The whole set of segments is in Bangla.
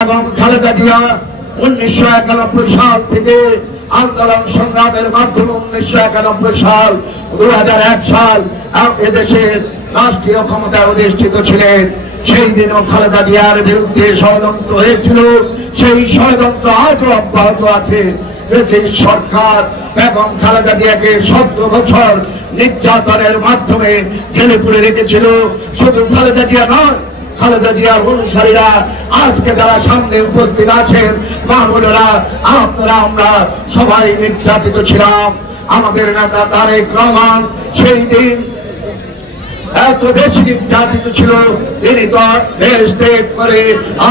এবং খালেদা জিয়া 1991 সাল থেকে আন্দোলন সংগ্রামের মাধ্যমে 1991 সাল 2001 সাল এদেশের রাষ্ট্রীয় ক্ষমতায় অধিষ্ঠিত ছিলেন। সেই দিনও খালেদা জিয়ার বিরুদ্ধে ষড়যন্ত্র হয়েছিল, সেই ষড়যন্ত্র আজও অব্যাহত আছে। সরকার এবং খালেদা জিয়াকে 17 বছর নির্যাতনের মাধ্যমে জেলে পুরে রেখেছিল। শুধু খালেদা জিয়া নয়, খালেদা জিয়ার অনুসারীরা আজকে যারা সামনে উপস্থিত আছেন, মা বোনেরা, আপনারা আমরা সবাই নির্যাতিত ছিলাম। আমাদের নেতা তারেক রহমান সেই দিন এত বেশি নির্যাতিত ছিল, তিনি তো দেশ ত্যাগ করে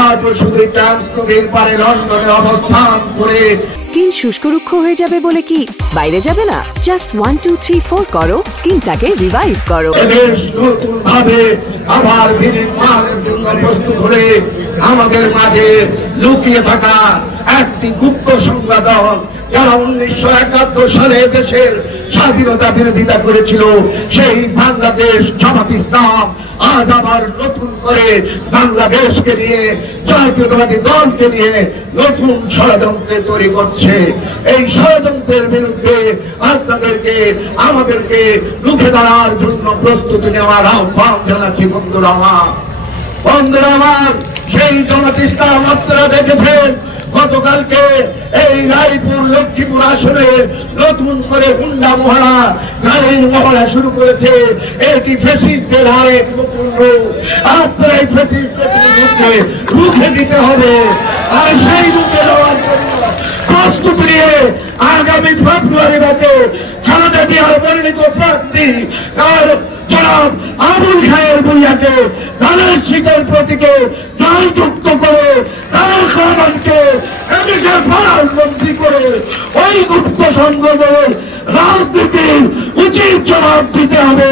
আজও শুধু টাইমস নদীর পারে লন্ডনে অবস্থান করে। স্কিন শুষ্ক রুক্ষ হয়ে যাবে বলে কি বাইরে যাবে না? জাস্ট 1 2 3 4 করো, স্কিনটাকে রিভাইভ করো। দেশ নতুন ভাবে আবার বিনির্মাণের জন্য প্রস্তুত হলে আমাদের মাঝে লুকিয়ে থাকা একটি গুপ্ত সংগঠন যারা 1971 সালে দেশের স্বাধীনতা বিরোধিতা করেছিল, সেই বাংলাদেশ জামাত ইসলাম আজ আবার নতুন করে বাংলাদেশকে নিয়ে, জাতীয়তাবাদী দলকে নিয়ে নতুন ষড়যন্ত্র তৈরি করছে। এই ষড়যন্ত্রের বিরুদ্ধে আপনাদেরকে আমাদেরকে রুখে দাঁড়ার জন্য প্রস্তুতি নেওয়ার আহ্বান জানাচ্ছি। বন্ধুরা আমার, সেই জামাত ইসলাম আপনারা দেখেছেন গতকালকে এই রায়পুর লক্ষ্মীপুর আসনে নতুন করে হুন্ডা মহড়া, গাড়ির মহড়া শুরু করেছে। এটি ফ্যাসিস্টদের আরেক নতুন রূপ। আপনারা এই ফ্যাসিস্টদের রুখে দিতে হবে। আর সেই রুখে দেওয়ার জন্য প্রস্তুতি নিয়ে আগামী ফেব্রুয়ারি মাসে খালেদা জিয়ার মনোনীত প্রার্থী জনাব আবুল খায়ের ভূঁইয়াকে ধানের শীতের প্রতীকে জয়যুক্ত করে তারেক রহমানকে এদেশে প্রধানমন্ত্রী করে ওই গুপ্ত সংগঠনের রাজনীতির উচিত জবাব দিতে হবে।